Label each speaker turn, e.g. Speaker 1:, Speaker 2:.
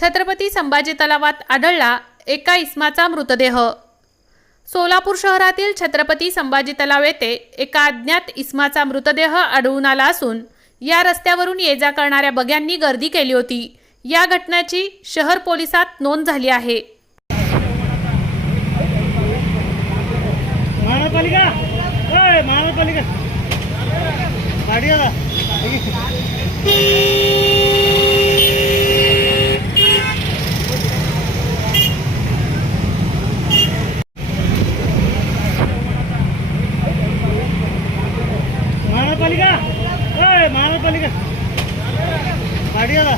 Speaker 1: छत्रपती संभाजी तलावात आढळला एका इस्माचा मृतदेह. सोलापूर शहरातील छत्रपती संभाजी तलाव येथे एका अज्ञात इस्माचा मृतदेह आढळून आला असून या रस्त्यावरून ये जा करणाऱ्या बग्यांनी गर्दी केली होती. या घटनेची शहर पोलिसात नोंद झाली आहे.
Speaker 2: महानगरपालिका! महानगरपालिका गाडी आला महानगरपालिका ओय महानगरपालिका गाडी आला